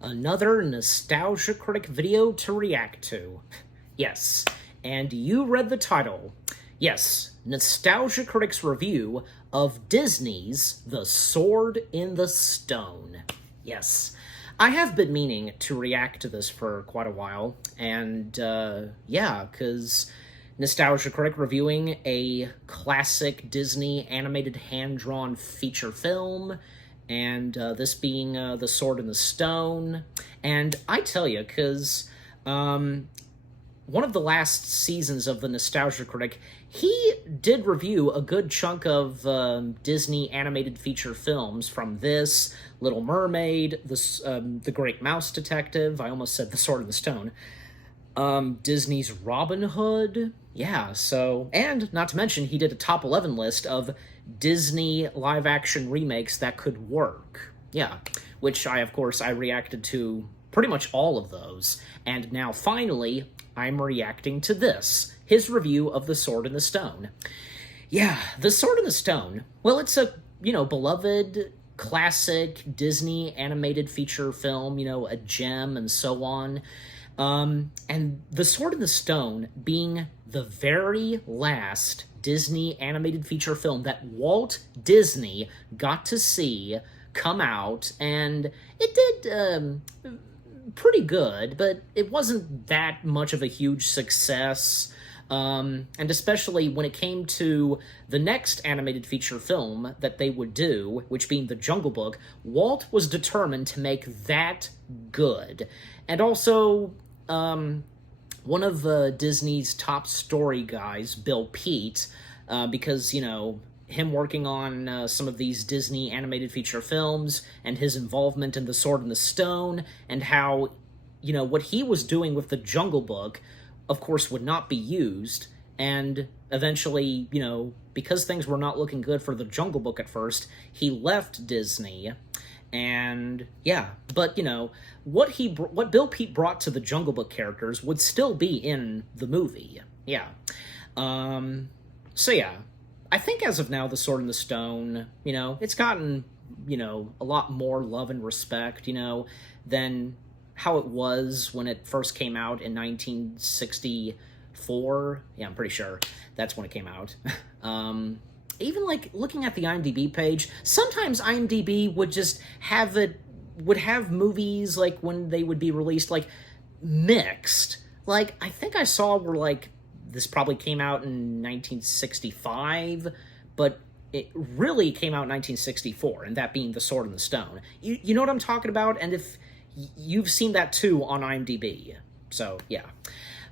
Another Nostalgia Critic video to react to. Yes, and you read the title. Yes, Nostalgia Critic's review of Disney's The Sword in the Stone. Yes, I have been meaning to react to this for quite a while, and yeah, because Nostalgia Critic reviewing a classic Disney animated hand-drawn feature film, and this being The Sword in the Stone. And I tell you, because one of the last seasons of the Nostalgia Critic, he did review a good chunk of Disney animated feature films, from this, Little Mermaid, The Great Mouse Detective, I almost said The Sword in the Stone, Disney's Robin Hood, yeah, so, and not to mention, he did a top 11 list of Disney live-action remakes that could work, yeah, which of course, I reacted to pretty much all of those, and now finally, I'm reacting to this, his review of The Sword in the Stone. Yeah, The Sword in the Stone, well, it's a, beloved classic Disney animated feature film, a gem and so on. And The Sword in the Stone being the very last Disney animated feature film that Walt Disney got to see come out, and it did pretty good, but it wasn't that much of a huge success. And especially when it came to the next animated feature film that they would do, which being The Jungle Book, Walt was determined to make that good. And also, one of Disney's top story guys, Bill Peet, because, him working on some of these Disney animated feature films and his involvement in The Sword in the Stone, and how, what he was doing with The Jungle Book, of course, would not be used, and eventually, because things were not looking good for The Jungle Book at first, he left Disney. And yeah, but what Bill Peet brought to the Jungle Book characters would still be in the movie. Yeah. So yeah, I think as of now, The Sword in the Stone, it's gotten, a lot more love and respect, than how it was when it first came out in 1964. Yeah, I'm pretty sure that's when it came out. Even, looking at the IMDb page, sometimes IMDb would just would have movies, when they would be released, mixed. I think I saw where, this probably came out in 1965, but it really came out in 1964, and that being The Sword in the Stone. You know what I'm talking about? And if you've seen that, too, on IMDb. So, yeah.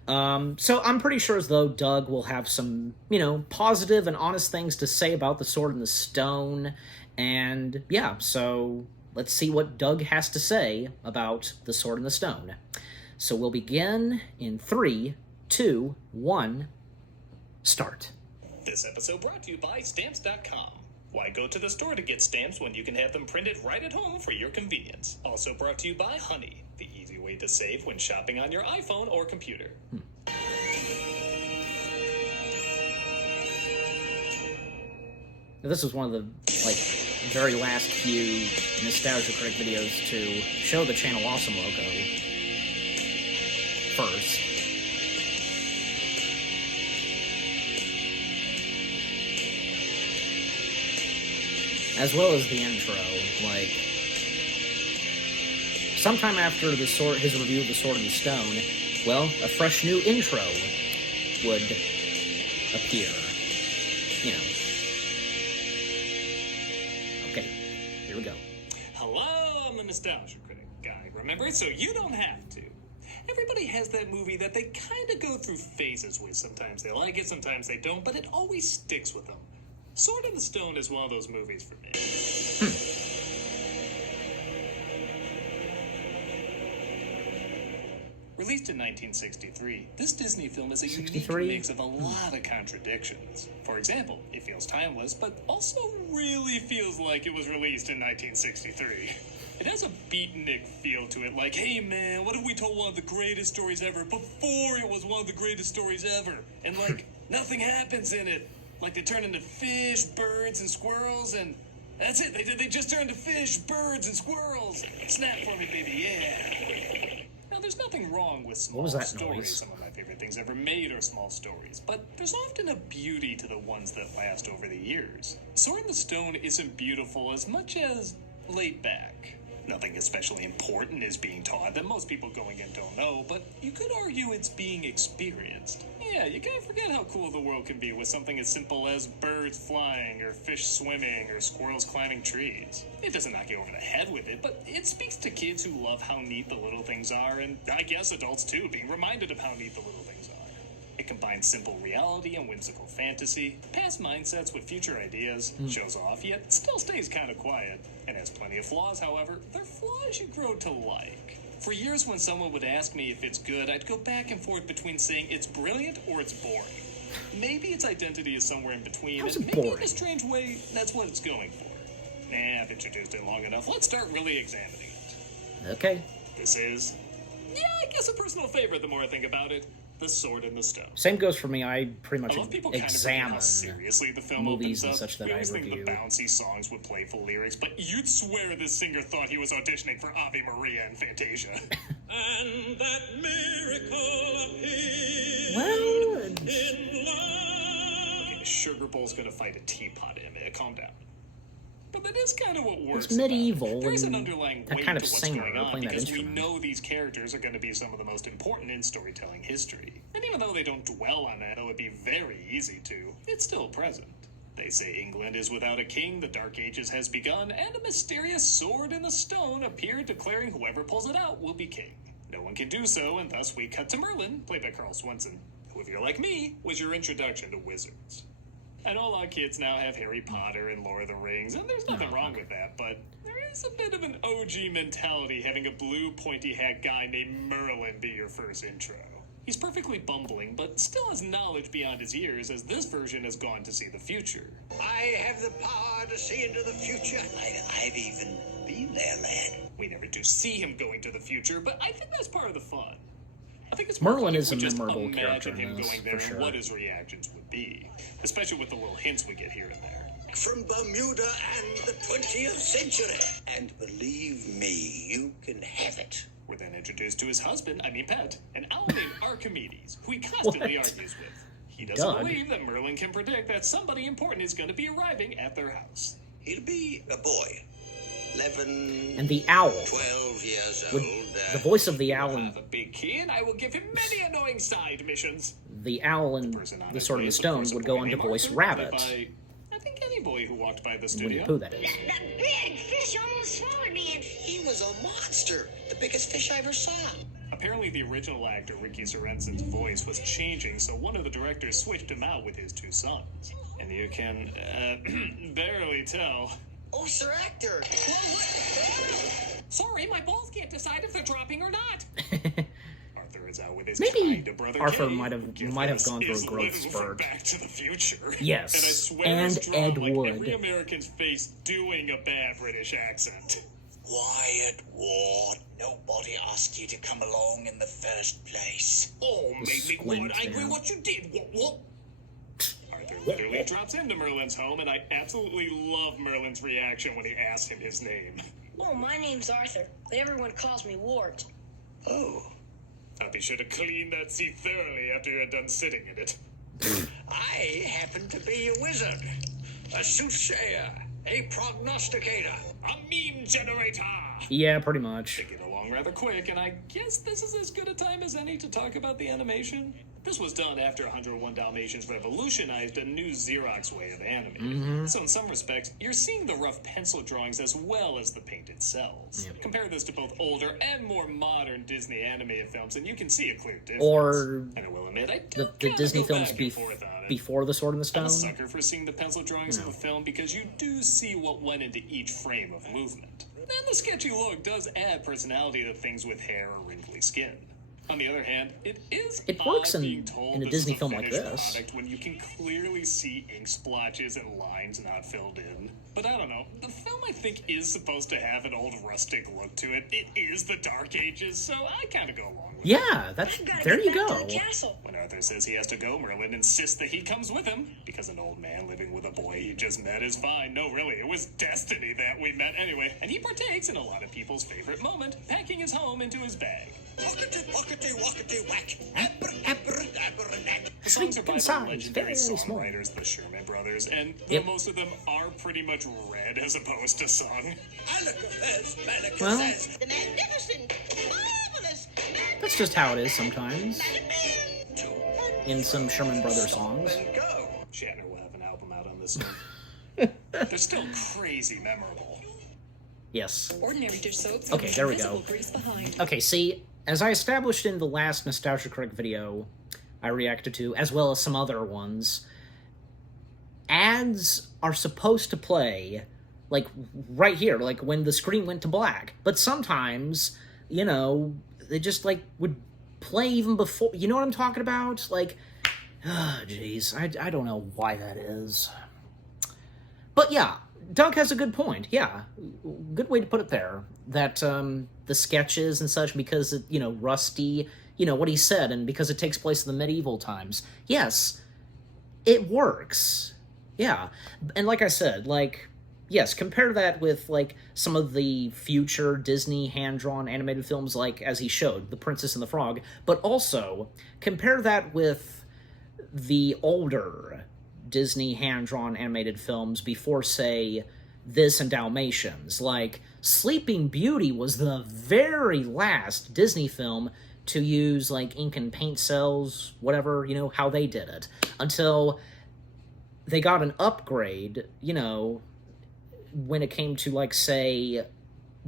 So I'm pretty sure as though Doug will have some, positive and honest things to say about The Sword in the Stone, and yeah, so let's see what Doug has to say about The Sword in the Stone. So we'll begin in 3, 2, 1, start. This episode brought to you by Stamps.com. Why go to the store to get stamps when you can have them printed right at home for your convenience? Also brought to you by Honey, the easy way to save when shopping on your iPhone or computer. This was one of the, very last few Nostalgia Critic videos to show the Channel Awesome logo first. As well as the intro, sometime after his review of The Sword in the Stone, well, a fresh new intro would appear. Okay, here we go. Hello, I'm the Nostalgia Critic guy, remember? So you don't have to. Everybody has that movie that they kind of go through phases with. Sometimes they like it, sometimes they don't, but it always sticks with them. Sword in the Stone is one of those movies for me. Released in 1963, this Disney film is a unique mix of a lot of contradictions. For example, it feels timeless, but also really feels like it was released in 1963. It has a beatnik feel to it, like, hey man, what if we told one of the greatest stories ever before it was one of the greatest stories ever? And nothing happens in it. They turn into fish, birds, and squirrels, and That's it, they just turned to fish, birds, and squirrels. Snap for me, baby, yeah. Now, there's nothing wrong with small stories. Noise? Some of my favorite things ever made are small stories, but there's often a beauty to the ones that last over the years. Sword in the Stone isn't beautiful as much as laid back. Nothing especially important is being taught that most people going in don't know, but you could argue it's being experienced. Yeah, you can't forget how cool the world can be with something as simple as birds flying, or fish swimming, or squirrels climbing trees. It doesn't knock you over the head with it, but it speaks to kids who love how neat the little things are, and I guess adults too, being reminded of how neat the little things are. It combines simple reality and whimsical fantasy, past mindsets with future ideas, shows off, yet still stays kind of quiet, and has plenty of flaws, however. They're flaws you grow to like. For years, when someone would ask me if it's good, I'd go back and forth between saying it's brilliant or it's boring. Maybe its identity is somewhere in between, How's and it maybe boring? in a strange way, that's what it's going for. I've introduced it long enough. Let's start really examining it. Okay. This is, I guess a personal favorite the more I think about it. The Sword in the Stone. Same goes for me. I pretty much I love people kind of examine how seriously the film movies and opens up. such that We I always review. think the bouncy songs with playful lyrics, but you'd swear this singer thought he was auditioning for Ave Maria and Fantasia. And that miracle appeared Well, in love. Okay, Sugar Bowl's gonna fight a teapot, Emmett. Calm down. But that is kind of what works. it's medieval. About it. There's an and underlying that weight kind of to what's singer going on playing that because we instrument. know these characters are going to be some of the most important in storytelling history. And even though they don't dwell on that, though it'd be very easy to, it's still present. They say England is without a king, the Dark Ages has begun, and a mysterious sword in the stone appeared declaring whoever pulls it out will be king. No one can do so, and thus we cut to Merlin, played by Carl Swenson, who, if you're like me, was your introduction to wizards. And all our kids now have Harry Potter and Lord of the Rings, and there's nothing wrong with that, but there is a bit of an OG mentality having a blue pointy hat guy named Merlin be your first intro. He's perfectly bumbling, but still has knowledge beyond his ears, as this version has gone to see the future. I have the power to see into the future. I've even been there, lad. We never do see him going to the future, but I think that's part of the fun. I think it's Merlin more fun is if a we just memorable character imagine him in this, going there for and sure. what his reactions would be, especially with the little hints we get here and there. From Bermuda and the 20th century. And believe me, you can have it. We're then introduced to his husband, pet, an owl named Archimedes, who he constantly What? argues with. He doesn't Doug? believe that Merlin can predict that somebody important is going to be arriving at their house. He'll be a boy. 11, And the owl. 12 years Would, old. the voice of the owl I in have a big key, and I will give him many annoying side missions. the owl in Person on the his Sword in way the is, of Stone course, a would boy go on to named voice Arthur, Rabbit. played by, I think, any boy who walked by the Winnie studio. the Pooh, that is. That big fish almost swallowed me, and He was a monster. The biggest fish I ever saw. Apparently, the original actor, Ricky Sorensen's voice, was changing, so one of the directors switched him out with his two sons. And you can, barely tell. Oh, Sir Actor. Sorry, my balls can't decide if they're dropping or not. Arthur is out with his Maybe kind of brother Arthur Kay, might who have gives gone through a his growth little from spurt. Back to the Future. Yes, And I swear and it's drawn Ed like Wood. every American's face doing a bad British accent. Quiet, Ward. Nobody asked you to come along in the first place. Oh, made me Squint, quite angry man. what you did. What? Arthur literally drops into Merlin's home, and I absolutely love Merlin's reaction when he asks him his name. oh, my name's Arthur, but everyone calls me Wart. Oh. I'll be sure to clean that seat thoroughly after you're done sitting in it. I happen to be a wizard. A soothsayer. A prognosticator. A meme generator! Yeah, pretty much. They get along rather quick, and I guess this is as good a time as any to talk about the animation. This was done after 101 Dalmatians revolutionized a new Xerox way of animating. So in some respects, you're seeing the rough pencil drawings as well as the painted cells. Compare this to both older and more modern Disney animated films, and you can see a clear difference. Or and I will admit, I do the kinda Disney go films back and forth on it. before The Sword in the I'm a Stone. sucker for seeing the pencil drawings of a film because you do see what went into each frame of movement. And the sketchy look does add personality to things with hair or wrinkly skin. On the other hand, it is It works odd in- being told in a this Disney is film like finished this. product when you can clearly see ink splotches and lines not filled in. But I don't know, the film I think is supposed to have an old rustic look to it. It is the Dark Ages, so I kind of go along with it. Yeah, that's I've gotta there get you back go. to the castle. When Arthur says he has to go, Merlin insists that he comes with him, because an old man living with a boy he just met is fine. No, really, it was destiny that we met anyway. And he partakes in a lot of people's favorite moment, packing his home into his bag. Pockety, pockety, wackety, whack. Abracadabra. The songs are by the Size, legendary very small. songwriters, the Sherman Brothers, and Yep. most of them are pretty much read as opposed to sung. Alakazaz, Malakazaz. Well, The magnificent, marvelous, that's just how it is sometimes Two, in some Sherman Brothers songs. and go. Shatner will have an album out on this one. They're still crazy memorable. Yes. Ordinary dish soap. Okay, there we go. Grease behind. Okay, see, as I established in the last Nostalgia Critic video I reacted to, as well as some other ones, ads are supposed to play, like, right here, like, when the screen went to black. But sometimes, you know, they just, like, would play even before... You know what I'm talking about? Like, jeez, I don't know why that is. But yeah, Doug has a good point. Yeah, good way to put it there. That the sketches and such, because it, you know, Rusty, you know what he said, and because it takes place in the medieval times. Yes, it works. Yeah, and like I said, like, yes, compare that with like some of the future Disney hand-drawn animated films, like as he showed, The Princess and the Frog. But also compare that with the older Disney hand-drawn animated films before, say, this and Dalmatians. Like, Sleeping Beauty was the very last Disney film to use, like, ink and paint cells, whatever, you know, how they did it. Until they got an upgrade, you know, when it came to, like, say,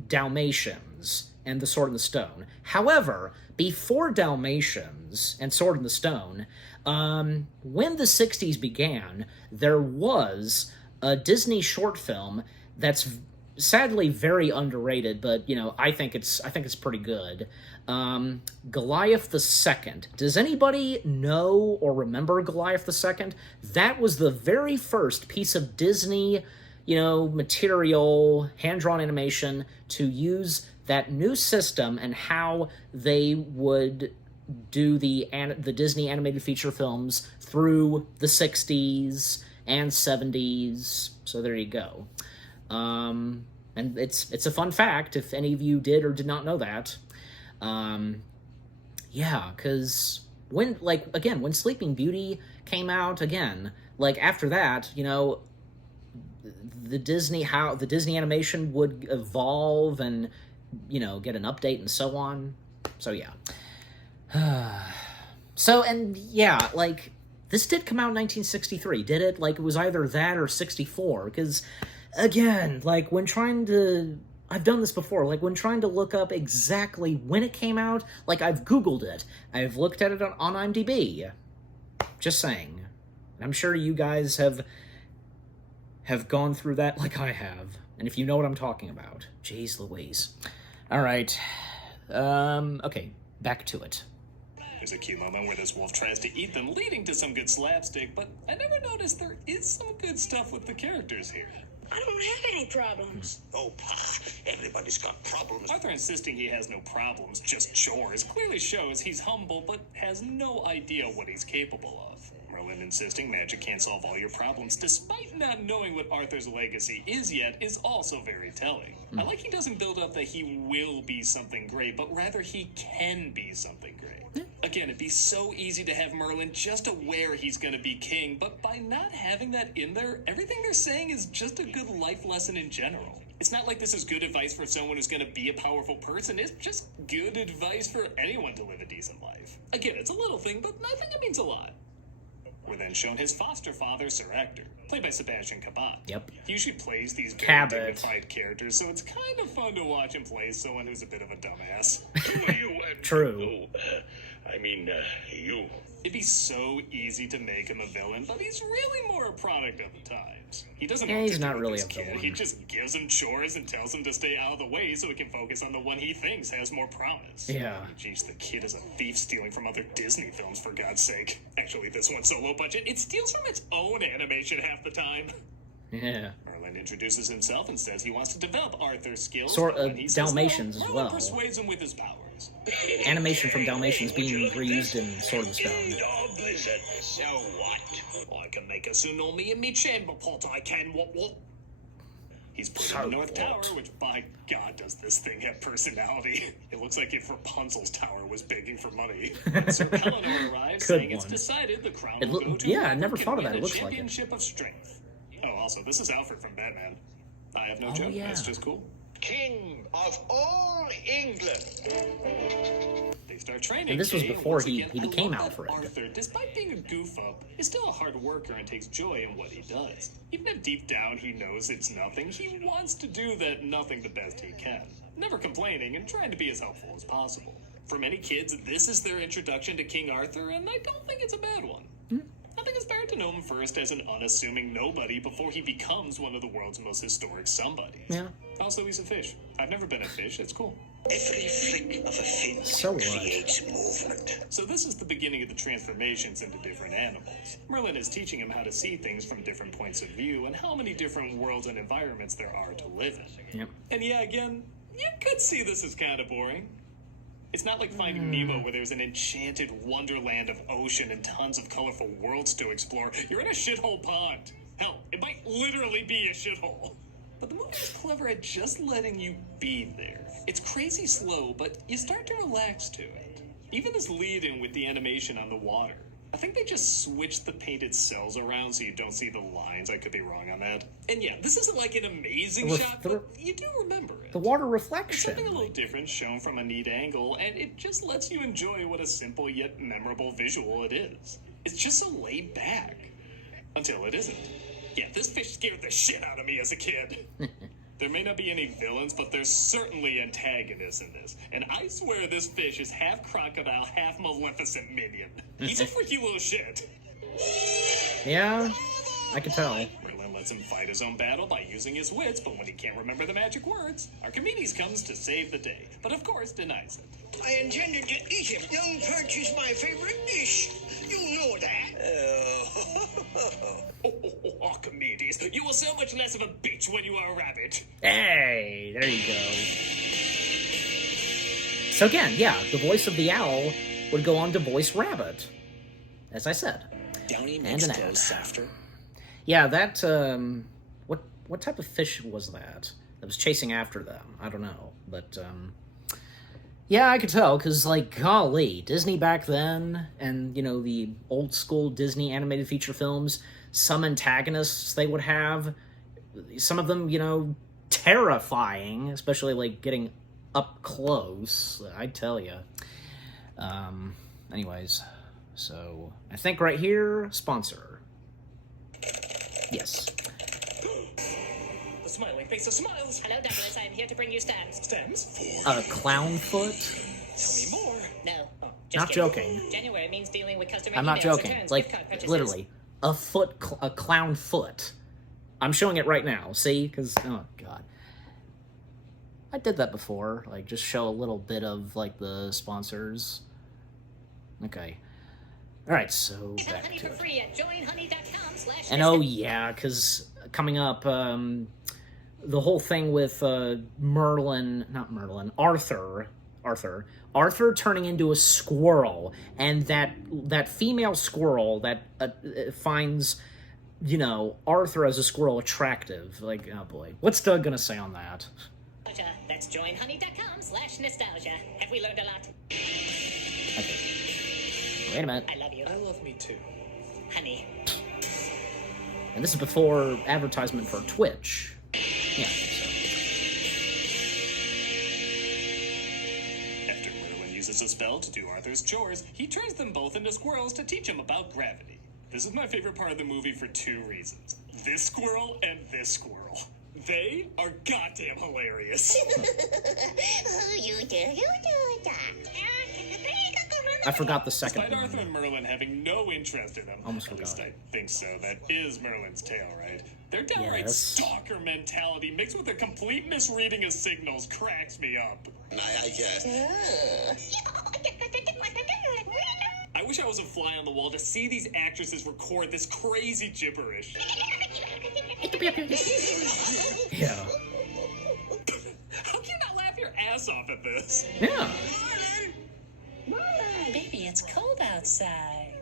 Dalmatians and The Sword in the Stone. However, before Dalmatians and Sword in the Stone, when the 60s began, there was a Disney short film that's sadly very underrated, but, you know, I think it's pretty good. Goliath II. Does anybody know or remember Goliath II? That was the very first piece of Disney, you know, material, hand-drawn animation to use that new system and how they would do the Disney animated feature films through the 60s and 70s. So there you go. And it's a fun fact if any of you did or did not know that. Yeah, because when Sleeping Beauty came out, again, like after that, you know, the Disney animation would evolve and, you know, get an update and so on. So yeah. So, and yeah, like, this did come out in 1963, did it? Like, it was either that or 64, because, again, like, when trying to... I've done this before, like, when trying to look up exactly when it came out, like, I've Googled it. I've looked at it on IMDb. Just saying. I'm sure you guys have gone through that like I have. And if you know what I'm talking about. Jeez Louise. Alright. Okay, back to it. There's a cute moment where this wolf tries to eat them, leading to some good slapstick, but I never noticed there is some good stuff with the characters here. I don't have any problems. Oh, Pa, everybody's got problems. Arthur insisting he has no problems, just chores, clearly shows he's humble but has no idea what he's capable of. Merlin insisting magic can't solve all your problems, despite not knowing what Arthur's legacy is yet, is also very telling. I like he doesn't build up that he will be something great, but rather he can be something great. Again, it'd be so easy to have Merlin just aware he's gonna be king, but by not having that in there, everything they're saying is just a good life lesson in general. It's not like this is good advice for someone who's gonna be a powerful person, it's just good advice for anyone to live a decent life. Again, it's a little thing, but I think it means a lot. We're then shown his foster father, Sir Hector, played by Sebastian Cabot. Yep. He usually plays these very Cabot. dignified characters, so it's kind of fun to watch him play someone who's a bit of a dumbass. Who are you? True. I mean, you. It'd be so easy to make him a villain, but he's really more a product of the times. He doesn't. Yeah, he's not articulate really this a kid. villain. He just gives him chores and tells him to stay out of the way so he can focus on the one he thinks has more promise. Yeah. Jeez, the kid is a thief stealing from other Disney films, for God's sake. Actually, this one's so low budget, it steals from its own animation half the time. Yeah. Merlin introduces himself and says he wants to develop Arthur's skills. Sort but of when he says Dalmatians no, as Merlin well. persuades him with his powers. Animation from Dalmatians being reused in Sword of the Stone. Dog blizzard. So what? I can make a tsunami in me chamber pot, I can, what? He's put in the North Tower, which, by God, does this thing have personality. It looks like if Rapunzel's tower was begging for money. Sir Eleanor arrives saying it's decided the crown will go to yeah, I never whoever thought of can that. win It the looks like it. championship of strength. Oh, also, this is Alfred from Batman. I have no Oh, joke, yeah. that's just cool. King of all England. They start training. And this was Kay, before once he again, I became love that Alfred. Arthur, despite being a goof up, is still a hard worker and takes joy in what he does. Even if deep down he knows it's nothing, he wants to do that nothing the best he can. Never complaining and trying to be as helpful as possible. For many kids, this is their introduction to King Arthur, and I don't think it's a bad one. I think it's better to know him first as an unassuming nobody before he becomes one of the world's most historic somebodies. Yeah. Also, he's a fish. I've never been a fish, it's cool. Every flick of a fin So what? creates movement. So this is the beginning of the transformations into different animals. Merlin is teaching him how to see things from different points of view and how many different worlds and environments there are to live in. Yep. And yeah, again, you could see this as kind of boring. It's not like Finding Nemo where there's an enchanted wonderland of ocean and tons of colorful worlds to explore. You're in a shithole pond. Hell, it might literally be a shithole. But the movie is clever at just letting you be there. It's crazy slow, but you start to relax to it. Even this lead-in with the animation on the water. I think they just switched the painted cells around so you don't see the lines. I could be wrong on that. And yeah, this isn't like an amazing shot, but you do remember it. The water It's reflection. something a little different shown from a neat angle, and it just lets you enjoy what a simple yet memorable visual it is. It's just so laid back. Until it isn't. Yeah, this fish scared the shit out of me as a kid. There may not be any villains, but there's certainly antagonists in this. And I swear this fish is half crocodile, half Maleficent minion. He's a freaky little shit. Yeah, I can tell. Merlin lets him fight his own battle by using his wits, but when he can't remember the magic words, Archimedes comes to save the day. But of course denies it. I intended to eat him. Young perch is my favorite dish. You know that. Archimedes, you were so much less of a bitch when you were a rabbit. Hey, there you go. So again, yeah, the voice of the owl would go on to voice Rabbit, as I said. Downy And makes an clothes ad. softer. Yeah, that, what type of fish was that was chasing after them? I don't know, but, yeah, I could tell, because, like, golly, Disney back then, and, you know, the old-school Disney animated feature films, some antagonists they would have, some of them, you know, terrifying, especially, like, getting up close, I tell you. Anyways, so, I think right here, sponsor. Yes. The smiling face of smiles. Hello, Douglas. I am here to bring you stands. Stands? Clown foot? Tell me more. No. Not joking. January means dealing with customer I'm not emails, joking. returns, Like, gift card purchases. literally, a clown foot. I'm showing it right now, see? Because, oh, God. I did that before, like, just show a little bit of, like, the sponsors. Okay. Alright, so Get back honey to for it. free at joinhoney.com/. And oh, yeah, because coming up, the whole thing with Arthur turning into a squirrel, and that female squirrel that finds, you know, Arthur as a squirrel attractive. Like, oh boy, what's Doug gonna say on that? That's joinhoney.com/nostalgia. Have we learned a lot? Okay. Wait a minute. I love you. I love me too. Honey. And this is before advertisement for Twitch. Yeah. So. After Merlin uses a spell to do Arthur's chores, he turns them both into squirrels to teach him about gravity. This is my favorite part of the movie for two reasons. This squirrel and this squirrel. They are goddamn hilarious. Oh, you do that. I forgot the second Despite Arthur one. and Merlin having no interest in him, Almost at least forgot. I think so, that is Merlin's tale, right? Their downright Yes. stalker mentality mixed with a complete misreading of signals cracks me up. I guess. I wish I was a fly on the wall to see these actresses record this crazy gibberish. Yeah. How can you not laugh your ass off at this? Yeah. Baby, it's cold outside.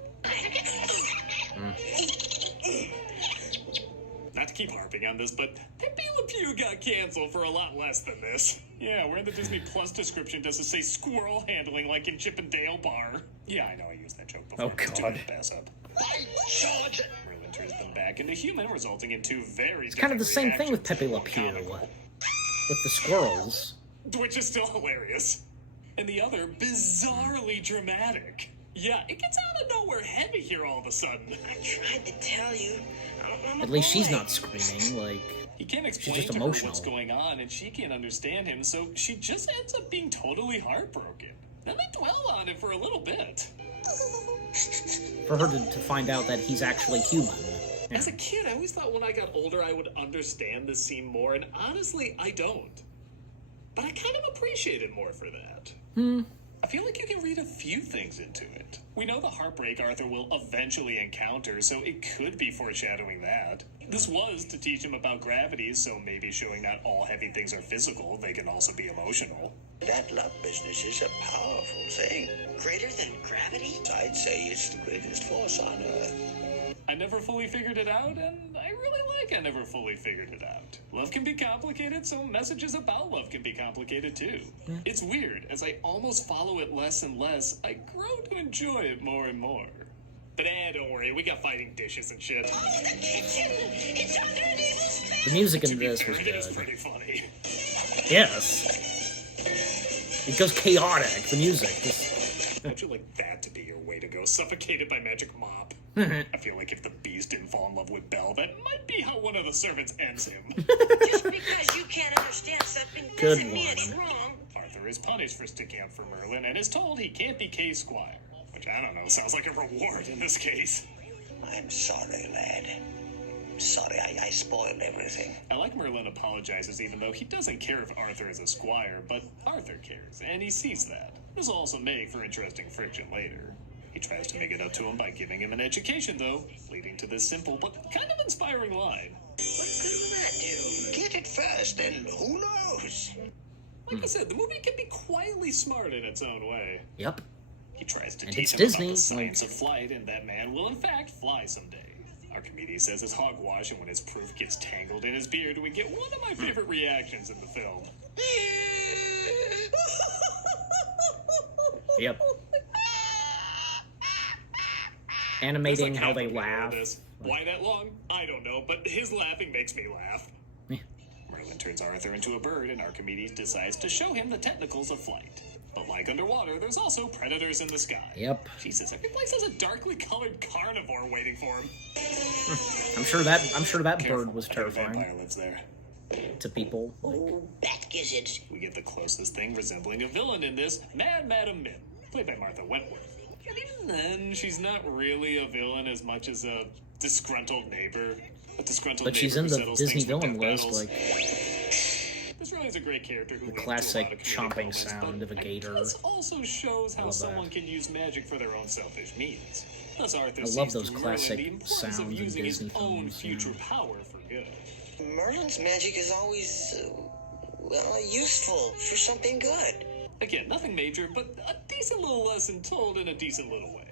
Not to keep harping on this, but Pepe Le Pew got canceled for a lot less than this. Yeah, where in the Disney Plus description does it say squirrel handling like in Chip and Dale Bar? Yeah, I know I used that joke before. Oh, It's too God. bad to pass up. By George! Merlin turns them back into human, resulting in two very It's kind of the same thing with Pepe Le Pew. Comical. With the squirrels. Which is still hilarious. And the other, bizarrely dramatic. Yeah, it gets out of nowhere heavy here all of a sudden. I tried to tell you. I'm a At least she's boy. not screaming, like... He can't explain just to her emotional. what's going on, and she can't understand him, so she just ends up being totally heartbroken. Then they dwell on it for a little bit. For her to find out that he's actually human. Yeah. As a kid, I always thought when I got older I would understand this scene more, and honestly, I don't. But I kind of appreciate it more for that. I feel like you can read a few things into it. We know the heartbreak Arthur will eventually encounter, so it could be foreshadowing that. This was to teach him about gravity, so maybe showing not all heavy things are physical, they can also be emotional. That love business is a powerful thing. Greater than gravity? I'd say it's the greatest force on Earth. I never fully figured it out, and I really like I never fully figured it out. Love can be complicated, so messages about love can be complicated too. It's weird. As I almost follow it less and less, I grow to enjoy it more and more. But don't worry, we got fighting dishes and shit. Oh, the kitchen! It's under an evil spell! The music To in be this fair, was it is good. pretty funny. Yes. It goes chaotic, the music. Just... How'd you like that to be your way to go? Suffocated by magic mop. I feel like if the beast didn't fall in love with Belle, that might be how one of the servants ends him. Just because you can't understand something Good doesn't mean it's one. wrong. Arthur is punished for sticking up for Merlin and is told he can't be Kay's squire. Which, I don't know, sounds like a reward in this case. I'm sorry, lad. Sorry, I spoiled everything. I like Merlin apologizes even though he doesn't care if Arthur is a squire, but Arthur cares, and he sees that. This will also make for interesting friction later. He tries to make it up to him by giving him an education, though, leading to this simple but kind of inspiring line. What good will that do? Get it first, and who knows? Like I said, the movie can be quietly smart in its own way. Yep. He tries to And teach it's him Disney, about the science like- of flight, and that man will in fact fly someday. Archimedes says it's hogwash, and when his proof gets tangled in his beard, we get one of my favorite reactions in the film. Yep. Animating There's a how they capital in laugh. this. Why that long? I don't know, but his laughing makes me laugh. Yeah. Merlin turns Arthur into a bird, and Archimedes decides to show him the technicals of flight. But like underwater, there's also predators in the sky. Yep. Jesus, every place has a darkly colored carnivore waiting for him. I'm sure that Careful, bird was I think a terrifying vampire lives there. to people. Like, Bat gizzards. We get the closest thing resembling a villain in this, Mad Madam Mim, played by Martha Wentworth. And even then, she's not really a villain as much as a disgruntled neighbor. A disgruntled but she's neighbor in who the settles Disney things with villain death list. battles. Like, This really is a great character who The leads classic to a lot of comedic chomping moments, sound but of a gator. This also shows how love someone that. can use magic for their own selfish means. Thus, Arthur I love sees those through classic Merlin the importance sounds of in using his Disney own films, yeah. future power for good. Merlin's magic is always, useful for something good. Again, nothing major, but a decent little lesson told in a decent little way.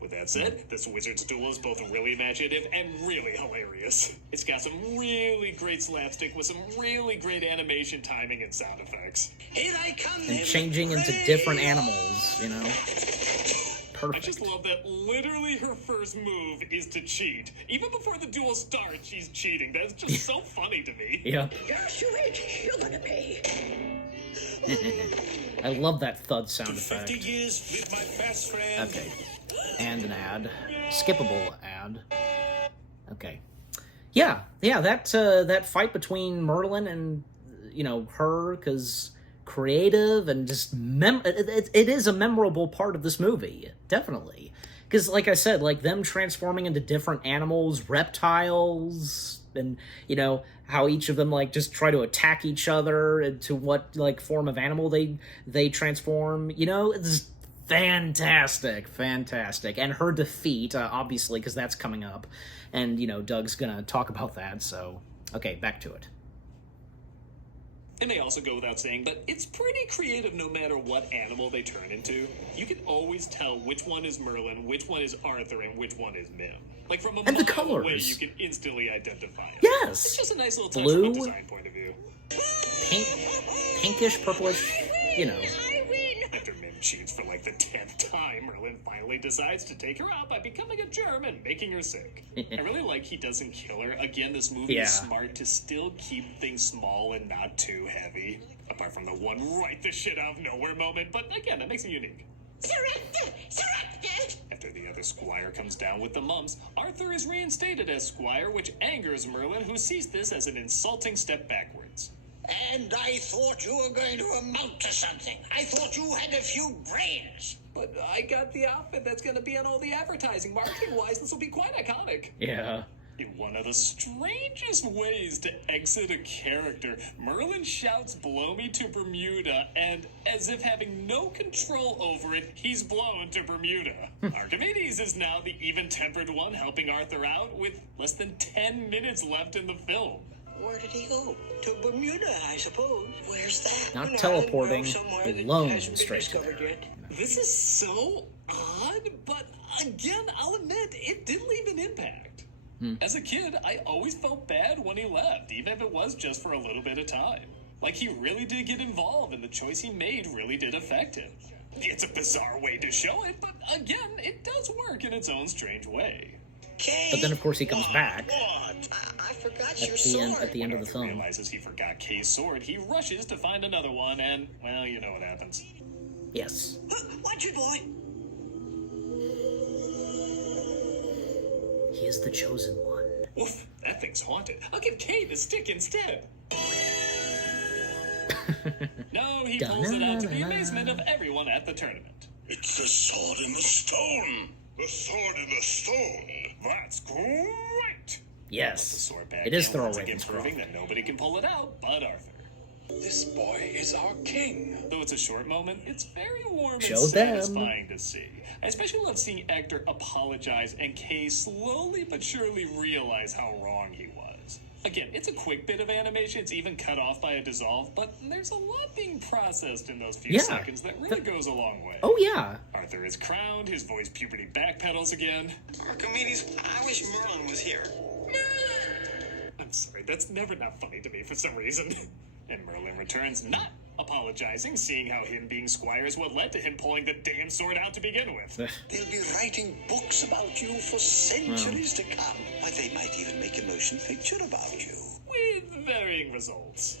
With that said, this Wizard's Duel is both really imaginative and really hilarious. It's got some really great slapstick with some really great animation timing and sound effects. Here I come. and changing into different animals, you know? I Perfect. just love that literally her first move is to cheat. Even before the duel starts, she's cheating. That's just so funny to me. Yep. Just you wait. You're gonna pay. I love that thud sound effect. 50 years with my best friend. Okay. And an ad. Skippable ad. Okay. Yeah, that fight between Merlin and, her, because creative and just it is a memorable part of this movie, definitely. Because, like I said, like, them transforming into different animals, reptiles, and, you know, how each of them, like, just try to attack each other into what, like, form of animal they transform. You know, it's fantastic. And her defeat, obviously, because that's coming up. And, you know, Doug's gonna talk about that, so... Okay, back to it. It may also go without saying, but it's pretty creative no matter what animal they turn into. You can always tell which one is Merlin, which one is Arthur, and which one is Mim. Like, from a And the mile colors. away, you can instantly identify them. Yes! It's just a nice little touch Blue, from a design point of view. Pinkish, purplish, you know. After Mim cheats for like the 10th time, Merlin finally decides to take her out by becoming a germ and making her sick. I really like he doesn't kill her. Again, this movie is smart to still keep things small and not too heavy. Apart from the one right the shit out of nowhere moment, but again, that makes it unique. After the other squire comes down with the mumps, Arthur is reinstated as squire, which angers Merlin, who sees this as an insulting step backwards. And I thought you were going to amount to something. I thought you had a few brains. But I got the outfit that's going to be on all the advertising. Marketing-wise, this will be quite iconic. Yeah. In one of the strangest ways to exit a character, Merlin shouts, "Blow me to Bermuda," and as if having no control over it, he's blown to Bermuda. Archimedes is now the even-tempered one helping Arthur out with less than 10 minutes left in the film. Where did he go? To Bermuda, I suppose. Where's that? Not teleporting, blown straight to discovered there. yet. This is so odd, but again, I'll admit, it did leave an impact. As a kid, I always felt bad when he left, even if it was just for a little bit of time. Like, he really did get involved, and the choice he made really did affect him. It's a bizarre way to show it, but again, it does work in its own strange way. But then, of course, he comes back I forgot your at sword. the end of the Arthur film. realizes he forgot Kay's sword, he rushes to find another one, and, well, you know what happens. Yes. Watch it, boy. He is the chosen one. Oof, that thing's haunted. I'll give Kay the stick instead. No, he pulls it out to the amazement of everyone at the tournament. It's the sword in the stone. The sword in the stone. That's great! Yes. Sword back It is in, Thor once again Ravenscroft. proving that nobody can pull it out but Arthur. This boy is our king. Though it's a short moment, it's very warm Show and them. satisfying to see. I especially love seeing Hector apologize and Kay slowly but surely realize how wrong he was. Again, it's a quick bit of animation, it's even cut off by a dissolve, but there's a lot being processed in those few seconds that really goes a long way. Oh, yeah. Arthur is crowned, his voice puberty backpedals again. Archimedes, I wish Merlin was here. I'm sorry, that's never not funny to me for some reason. And Merlin returns, not apologizing, seeing how him being squire is what led to him pulling the damn sword out to begin with. They'll be writing books about you for centuries to come. Why, they might even make a motion picture about you. With varying results.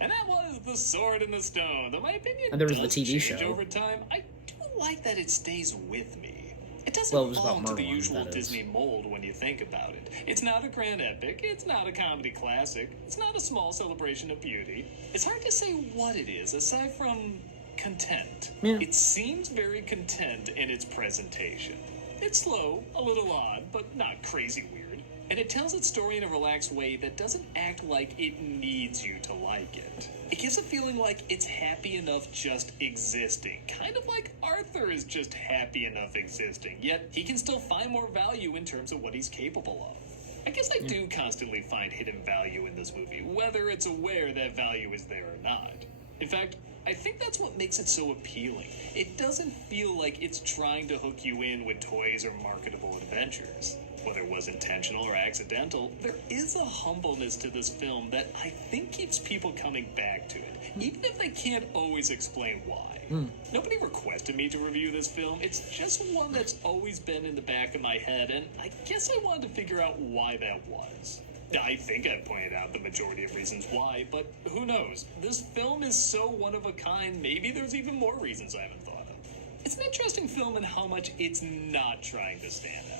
And that was The Sword in the Stone. Though my opinion And there was does the TV change show. over time, I do like that it stays with me. It doesn't Well, it was fall about into the Merlin, usual that is. Disney mold when you think about it. It's not a grand epic, it's not a comedy classic, it's not a small celebration of beauty. It's hard to say what it is, aside from content. Yeah. It seems very content in its presentation. It's slow, a little odd, but not crazy weird. And it tells its story in a relaxed way that doesn't act like it needs you to like it. It gives a feeling like it's happy enough just existing. Kind of like Arthur is just happy enough existing, yet he can still find more value in terms of what he's capable of. I guess I do constantly find hidden value in this movie, whether it's aware that value is there or not. In fact, I think that's what makes it so appealing. It doesn't feel like it's trying to hook you in with toys or marketable adventures. Whether it was intentional or accidental, there is a humbleness to this film that I think keeps people coming back to it, even if they can't always explain why. Nobody requested me to review this film, it's just one that's always been in the back of my head, and I guess I wanted to figure out why that was. I think I pointed out the majority of reasons why, but who knows? This film is so one of a kind, maybe there's even more reasons I haven't thought of. It's an interesting film in how much it's not trying to stand out.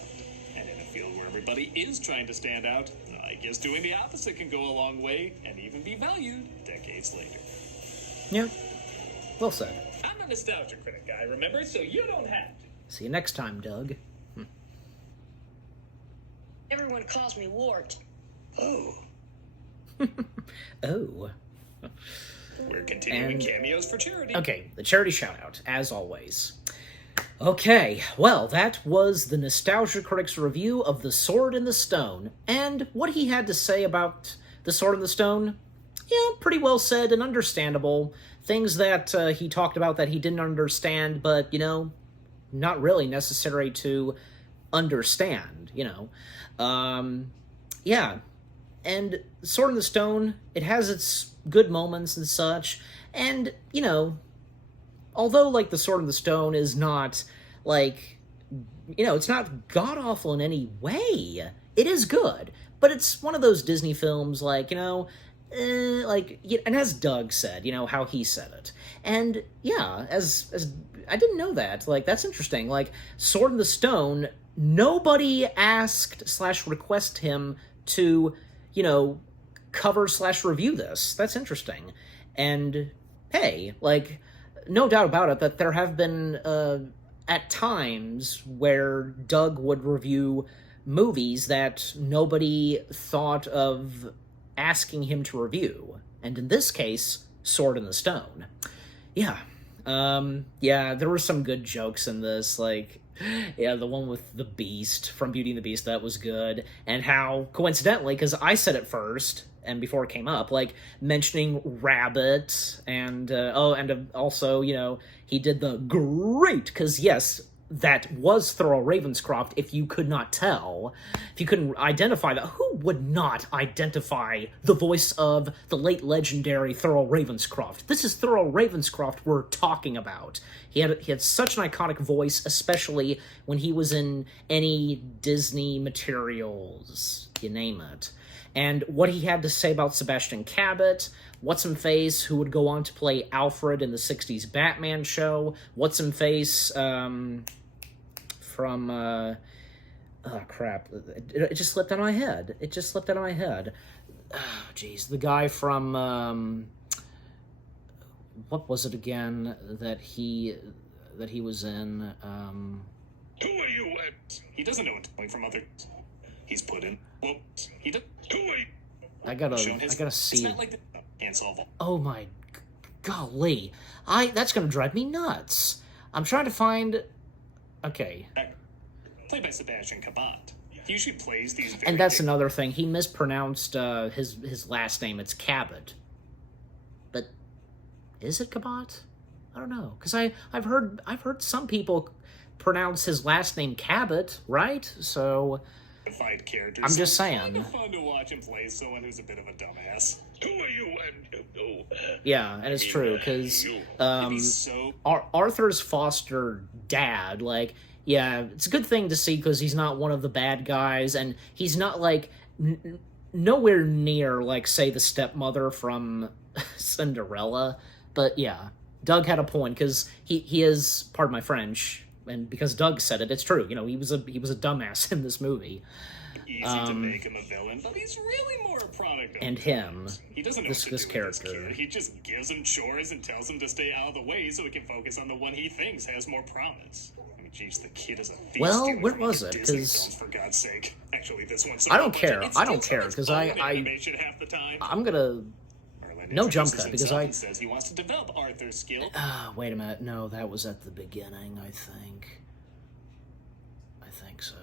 And in a field where everybody is trying to stand out, I guess doing the opposite can go a long way and even be valued decades later. Yeah, well said. I'm a nostalgia critic guy, remember? So you don't have to. See you next time, Doug. Everyone calls me Wart. Oh. Oh. We're continuing And- cameos for charity. Okay, the charity shout-out, as always. Okay, well, that was the Nostalgia Critic's review of The Sword in the Stone, and what he had to say about The Sword in the Stone, yeah, pretty well said and understandable. Things that he talked about that he didn't understand, but, you know, not really necessary to understand, you know. Yeah, and Sword in the Stone, it has its good moments and such, and, you know, although, like, The Sword in the Stone is not, like, you know, it's not god-awful in any way. It is good, but it's one of those Disney films, like, you know, like, and as Doug said, you know, how he said it. And, yeah, as I didn't know that. Like, that's interesting. Like, Sword in the Stone, nobody asked/request him to, you know, cover/review this. That's interesting. And, hey, like, no doubt about it that there have been, at times, where Doug would review movies that nobody thought of asking him to review. And in this case, Sword in the Stone. Yeah. Yeah, there were some good jokes in this, like, yeah, the one with the Beast from Beauty and the Beast, that was good. And how, coincidentally, because I said it first, and before it came up, like, mentioning Rabbit, and, also, you know, he did the great, because, yes, that was Thurl Ravenscroft, if you could not tell. If you couldn't identify that, who would not identify the voice of the late legendary Thurl Ravenscroft? This is Thurl Ravenscroft we're talking about. He had such an iconic voice, especially when he was in any Disney materials, you name it. And what he had to say about Sebastian Cabot, What's-Him-Face, who would go on to play Alfred in the 60s Batman show, What's-Him-Face, from, oh, crap, it just slipped out of my head. It just slipped out of my head. Oh, jeez, the guy from, what was it again that he was in, Who are you at? He doesn't know what's coming from others. He's put in. Well, he does. Who are you? I gotta It's see. not like the can't solve all. Oh my golly. That's gonna drive me nuts. I'm trying to find... Okay. Played by Sebastian Cabot. He usually plays these very And that's big- another thing. He mispronounced his last name. It's Cabot. But is it Cabot? I don't know. Because I've heard some people pronounce his last name Cabot, right? So Fight characters. I'm just so it's saying. Kind of fun to watch him play someone who's a bit of a dumbass. Who are you? yeah, and it's true because He's so Arthur's foster dad, like, yeah, it's a good thing to see because he's not one of the bad guys, and he's not like nowhere near like, say, the stepmother from Cinderella. But yeah, Doug had a point because he is, pardon my French, and because Doug said it, it's true. You know, he was a dumbass in this movie. easy to make him a villain, but he's really more a product of And him, He doesn't know this what to do with character. this kid. He just gives him chores and tells him to stay out of the way so he can focus on the one he thinks has more promise. I mean, geez, the kid is a thief. Well, stealing where from was other it? Disney 'Cause films, for God's sake. Actually, this one's I don't care. It's I don't still care, its 'cause own I- animation half the time. I'm gonna... Merlin No jump introduces cut, because himself I- and says he wants to develop Arthur's skill. Wait a minute. No, that was at the beginning, I think. I think so.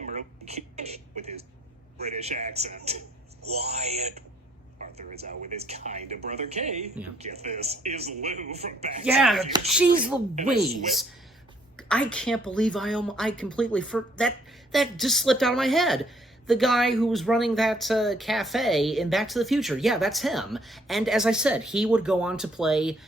Merlin with his British accent. Wyatt. Arthur is out with his kind of brother Kay. Yeah. Get this, is Lou from Back Yeah, to the Future. jeez And I Louise. I can't believe I completely that just slipped out of my head. The guy who was running that cafe in Back to the Future, yeah, that's him. And as I said, he would go on to play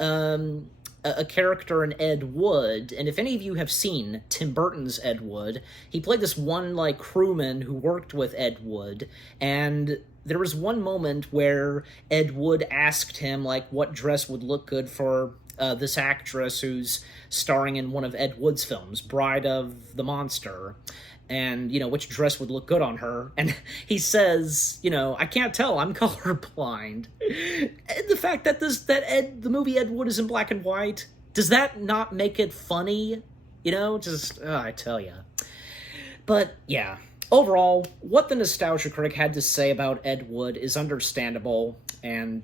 a character in Ed Wood. And if any of you have seen Tim Burton's Ed Wood, he played this one like crewman who worked with Ed Wood. And there was one moment where Ed Wood asked him like what dress would look good for this actress who's starring in one of Ed Wood's films, Bride of the Monster. and, which dress would look good on her. And he says, I can't tell, I'm colorblind. And the fact that the movie Ed Wood is in black and white, does that not make it funny? I tell ya. But, yeah. Overall, what the Nostalgia Critic had to say about Ed Wood is understandable, and,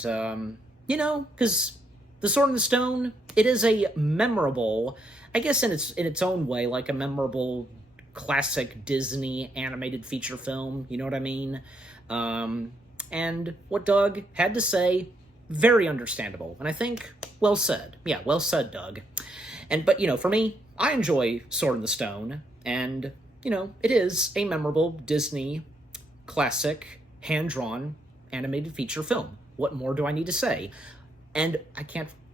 because The Sword and the Stone, it is a memorable, I guess in its own way, like a memorable classic Disney animated feature film, you know what I mean? And what Doug had to say, very understandable, and I think, well said. Yeah, well said, Doug. But, for me, I enjoy Sword and the Stone, and, it is a memorable Disney classic, hand-drawn, animated feature film. What more do I need to say? And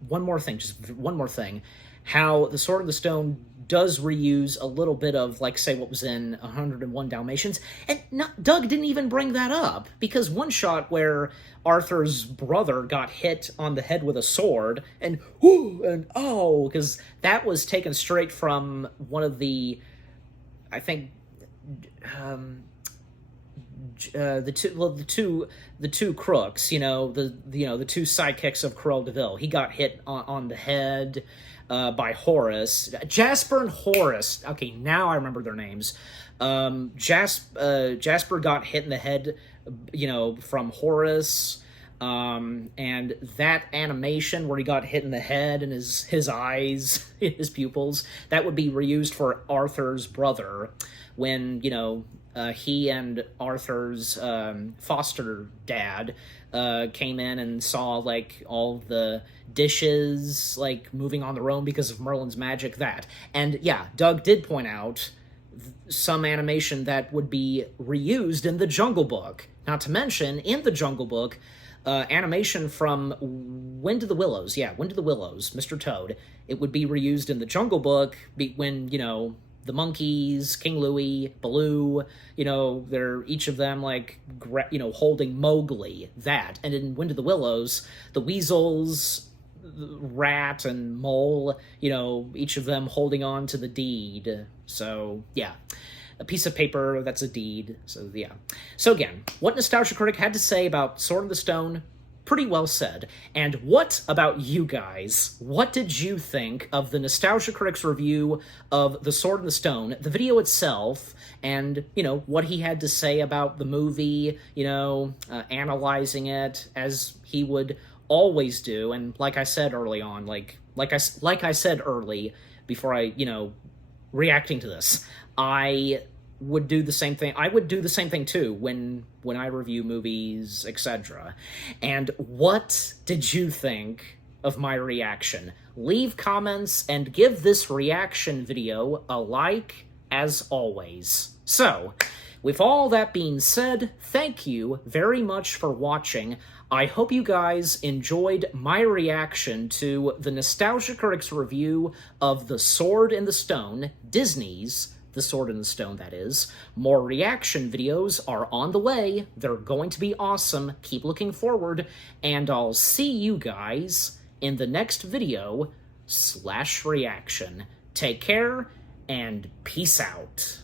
one more thing, how The Sword and the Stone does reuse a little bit of, like, say, what was in 101 Dalmatians, and Doug didn't even bring that up, because one shot where Arthur's brother got hit on the head with a sword, and because that was taken straight from one of the, I think, the two crooks, the two sidekicks of Cruella de Vil. He got hit on the head by Horace. Jasper and Horace. Okay, now I remember their names. Jasper got hit in the head, from Horace. And that animation where he got hit in the head and his eyes, his pupils, that would be reused for Arthur's brother when, he and Arthur's foster dad came in and saw, like, all the dishes, like, moving on their own because of Merlin's magic, that. And, yeah, Doug did point out some animation that would be reused in The Jungle Book. Not to mention, in The Jungle Book, animation from Wind of the Willows, Mr. Toad, it would be reused in The Jungle Book when, the monkeys, King Louie, Baloo, they're each of them, like, holding Mowgli, that. And in Wind of the Willows, the weasels, the rat, and mole, each of them holding on to the deed. So, yeah. A piece of paper, that's a deed. So, yeah. So, again, what Nostalgia Critic had to say about Sword and the Stone, pretty well said. And what about you guys? What did you think of the Nostalgia Critic's review of The Sword and the Stone, the video itself, and, what he had to say about the movie, analyzing it as he would always do? And like I said early on, like I said early, before I, reacting to this, I would do the same thing. I would do the same thing too when I review movies, etc. And what did you think of my reaction? Leave comments and give this reaction video a like, as always. So, with all that being said, thank you very much for watching. I hope you guys enjoyed my reaction to the Nostalgia Critic's review of The Sword and the Stone, Disney's The Sword and the Stone, that is. More reaction videos are on the way. They're going to be awesome. Keep looking forward, and I'll see you guys in the next video /reaction. Take care, and peace out.